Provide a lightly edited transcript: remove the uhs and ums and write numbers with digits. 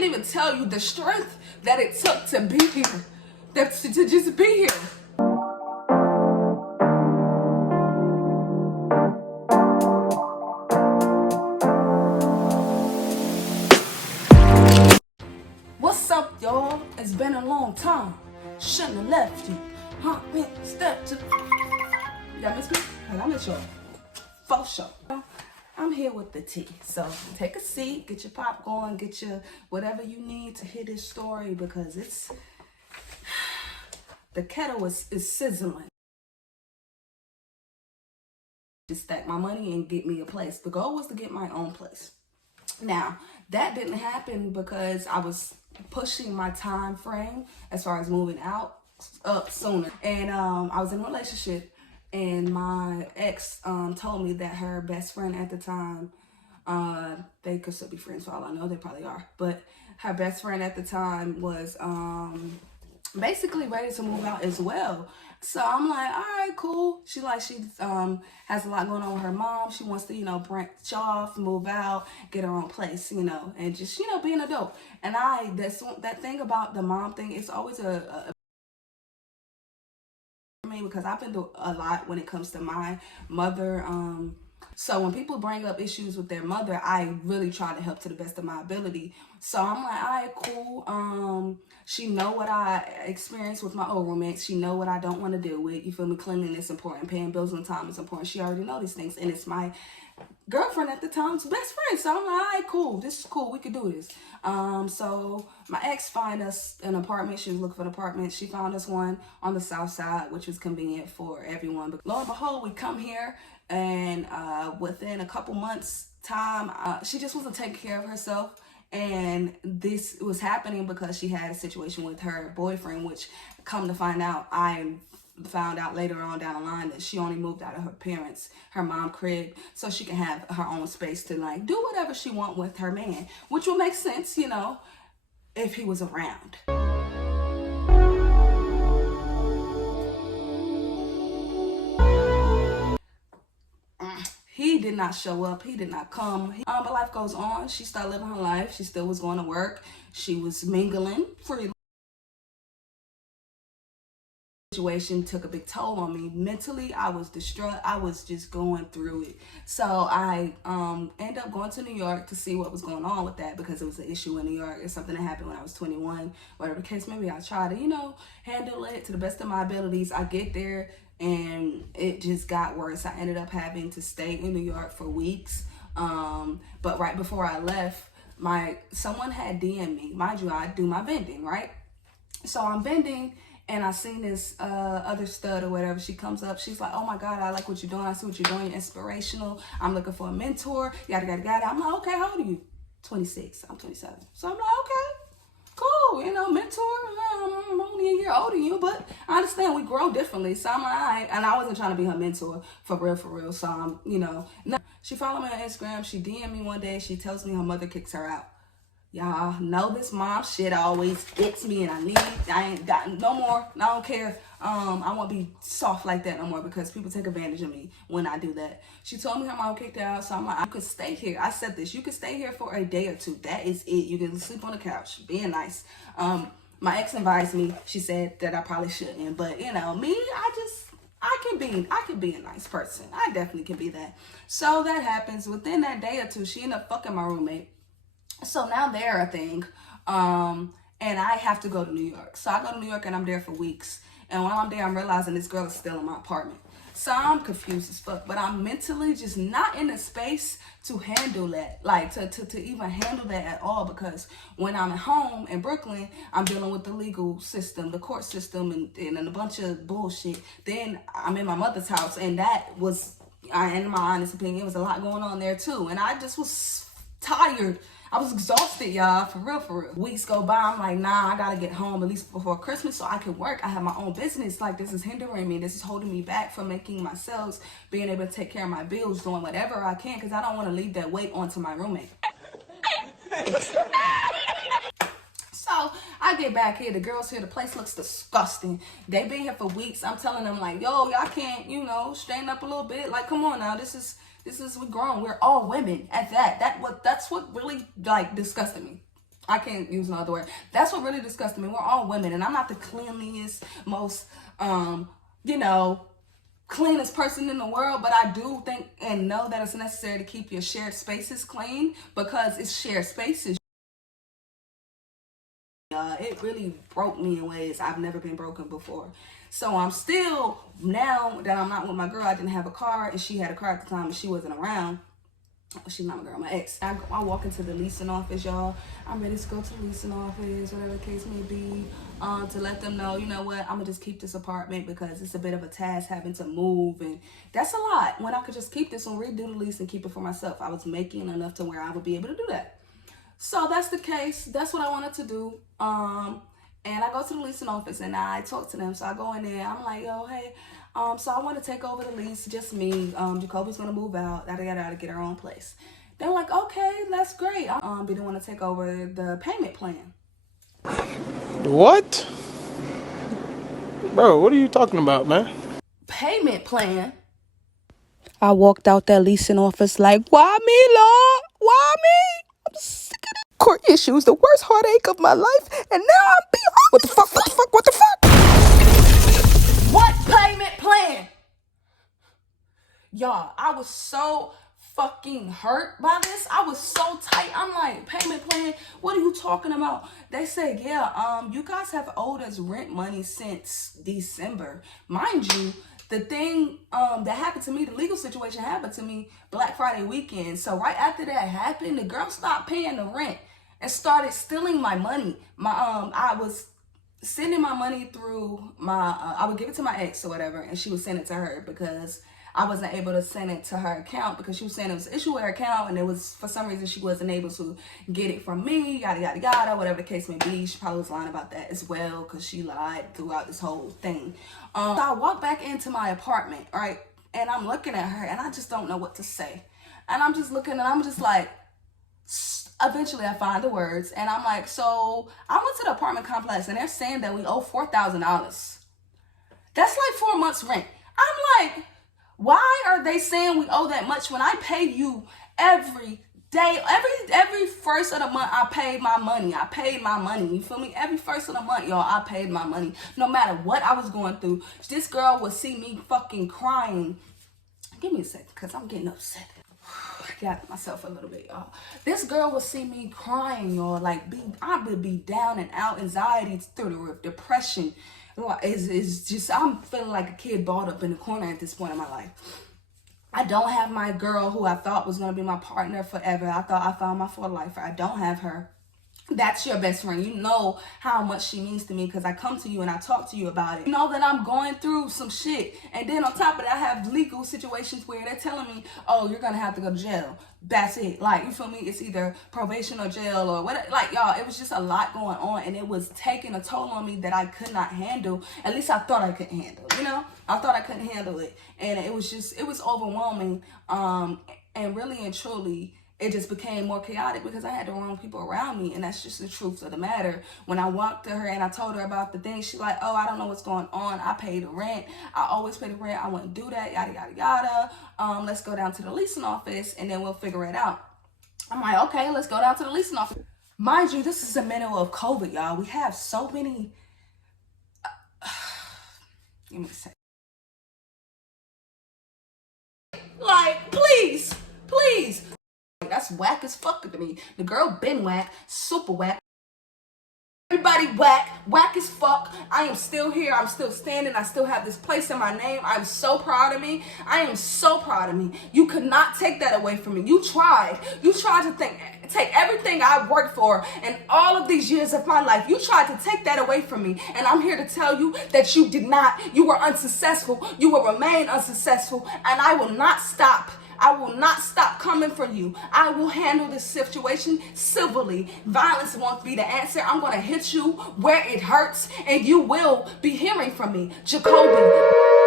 can't even tell you the strength that it took to be here, to just be here. What's up, y'all? It's been a long time. Shouldn't have left you. Huh? Man, step to. Y'all miss me? I miss y'all. For sure. I'm here with the tea. So take a seat, get your popcorn, get your whatever you need to hear this story because it's the kettle is sizzling. Just stack my money and get me a place. The goal was to get my own place. Now, that didn't happen because I was pushing my time frame as far as moving out up sooner. And I was in a relationship, and my ex told me that her best friend at the time, they could still be friends for all I know, they probably are, but her best friend at the time was basically ready to move out as well. So I'm like, all right, cool. She has a lot going on with her mom. She wants to, branch off, move out, get her own place, and just, be an adult. And that thing about the mom thing, it's always because I've been through a lot when it comes to my mother. So when people bring up issues with their mother, I really try to help to the best of my ability. So I'm like, all right, cool. She know what I experienced with my old roommates. She know what I don't want to deal with. You feel me? Cleanliness is important. Paying bills on time is important. She already know these things. And it's my girlfriend at the time's best friend. So I'm like, all right, cool. This is cool. We could do this. So my ex found us an apartment. She was looking for an apartment. She found us one on the south side, which was convenient for everyone. But lo and behold, we come here. And within a couple months time, she just wasn't taking care of herself. And this was happening because she had a situation with her boyfriend, which come to find out, I found out later on down the line that she only moved out of her parents, her mom crib, so she can have her own space to do whatever she want with her man, which will make sense, if he was around. He did not show up. He did not come. But life goes on. She started living her life. She still was going to work. She was mingling. Situation took a big toll on me. Mentally, I was distraught. I was just going through it. So I ended up going to New York to see what was going on with that because it was an issue in New York. It's something that happened when I was 21. Whatever the case may be, I try to, handle it to the best of my abilities. I get there. And it just got worse. I ended up having to stay in New York for weeks. But right before I left, someone had DM'd me. Mind you, I do my vending, right? So I'm vending and I seen this other stud or whatever. She comes up. She's like, oh my God, I like what you're doing. I see what you're doing. You're inspirational. I'm looking for a mentor. Yada, yada, yada. I'm like, okay, how old are you? 26. I'm 27. So I'm like, okay. Cool, mentor, I'm only a year older than you, but I understand we grow differently. So I'm like, all right. And I wasn't trying to be her mentor for real. So I'm, no. She followed me on Instagram. She DM'd me one day. She tells me her mother kicks her out. Y'all know this mom shit always gets me, and I ain't got no more. I don't care. I won't be soft like that no more because people take advantage of me when I do that. She told me her mom kicked her out, so I'm like, I could stay here. I said this, you could stay here for a day or two. That is it. You can sleep on the couch, being nice. My ex advised me. She said that I probably shouldn't, but me, I can be a nice person. I definitely can be that. So that happens. Within that day or two, she ended up fucking my roommate. So now they're a thing, and I have to go to New York. So I go to New York and I'm there for weeks. And while I'm there, I'm realizing this girl is still in my apartment. So I'm confused as fuck, but I'm mentally just not in the space to handle that, to even handle that at all. Because when I'm at home in Brooklyn, I'm dealing with the legal system, the court system, and a bunch of bullshit. Then I'm in my mother's house, and that was, in my honest opinion, it was a lot going on there too. And I just was tired. I was exhausted, y'all, for real. Weeks go by, I'm like, nah, I gotta get home at least before Christmas so I can work. I have my own business. This is hindering me. This is holding me back from making my sales, being able to take care of my bills, doing whatever I can, because I don't want to leave that weight onto my roommate. So I get back here, the girls here, the place looks disgusting. They been here for weeks. I'm telling them like, yo, y'all can't, straighten up a little bit. Like, come on now, this is we grown. We're all women at that. That's what really disgusted me. I can't use no other word. That's what really disgusted me. We're all women, and I'm not the cleanliest, most, you know, cleanest person in the world, but I do think and know that it's necessary to keep your shared spaces clean because it's shared spaces. It really broke me in ways I've never been broken before. So I'm still, now that I'm not with my girl, I didn't have a car, and she had a car at the time, and she wasn't around. She's not my girl, my ex. I walk into the leasing office, y'all. I'm ready to go to the leasing office, whatever the case may be, to let them know, you know what, I'm gonna just keep this apartment because it's a bit of a task having to move, and that's a lot. When I could just keep this one, redo the lease, and keep it for myself. I was making enough to where I would be able to do that. So that's the case. That's what I wanted to do. And I go to the leasing office and I talk to them. So I go in there. I'm like, yo, hey, so I want to take over the lease. Just me. Jacoby's gonna move out. I gotta get her own place. They're like, okay, that's great. They don't want to take over the payment plan. What? Bro, what are you talking about, man? Payment plan? I walked out that leasing office like, why me, Lord? Why me? I'm sick of the court issues, the worst heartache of my life, and now I'm behind. What the fuck? What the fuck? What the fuck? What payment plan? Y'all, I was so fucking hurt by this. I was so tight. I'm like, payment plan? What are you talking about? They said, yeah, you guys have owed us rent money since December. Mind you, the thing that happened to me, the legal situation happened to me Black Friday weekend. So right after that happened, the girl stopped paying the rent and started stealing my money. I was sending my money through I would give it to my ex or whatever, and she would send it to her because I wasn't able to send it to her account because she was saying it was an issue with her account, and it was, for some reason, she wasn't able to get it from me, yada, yada, yada, whatever the case may be. She probably was lying about that as well because she lied throughout this whole thing. So I walked back into my apartment, right, and I'm looking at her, and I just don't know what to say. And I'm just looking, and I'm just like, eventually I find the words, and I'm like, so I went to the apartment complex, and they're saying that we owe $4,000. That's like 4 months rent. I'm like, why are they saying we owe that much when I pay you every day? Every first of the month, I paid my money. I paid my money. You feel me? Every first of the month, y'all, I paid my money. No matter what I was going through. This girl would see me fucking crying. Give me a second, because I'm getting upset. I got myself a little bit, y'all. This girl would see me crying, y'all. Like, I would be down and out, anxiety through the roof, depression. It's just, I'm feeling like a kid balled up in the corner at this point in my life. I don't have my girl who I thought was going to be my partner forever. I thought I found my for lifer. I don't have her. That's your best friend. You know how much she means to me because I come to you and I talk to you about it. You know that I'm going through some shit. And then on top of that, I have legal situations where they're telling me, oh, you're going to have to go to jail. That's it. Like, you feel me? It's either probation or jail or whatever. Like, y'all, it was just a lot going on. And it was taking a toll on me that I could not handle. At least I thought I couldn't handle. You know? I thought I couldn't handle it. And it was overwhelming. And really and truly, it just became more chaotic because I had the wrong people around me, and that's just the truth of the matter. When I walked to her and I told her about the thing, she's like, oh, I don't know what's going on. I pay the rent. I always pay the rent. I wouldn't do that, yada, yada, yada. Let's go down to the leasing office, and then we'll figure it out. I'm like, okay, let's go down to the leasing office. Mind you, this is the middle of COVID, y'all. We have so many... Give me a second. Like, please. That's whack as fuck to me. The girl been whack, super whack. Everybody whack as fuck. I am still here. I'm still standing. I still have this place in my name. I'm so proud of me. I am so proud of me. You could not take that away from me. You tried to take everything I worked for and all of these years of my life. You tried to take that away from me. And I'm here to tell you that you did not. You were unsuccessful. You will remain unsuccessful. And I will not stop. I will not stop coming for you. I will handle this situation civilly. Violence won't be the answer. I'm going to hit you where it hurts, and you will be hearing from me. Jacoby.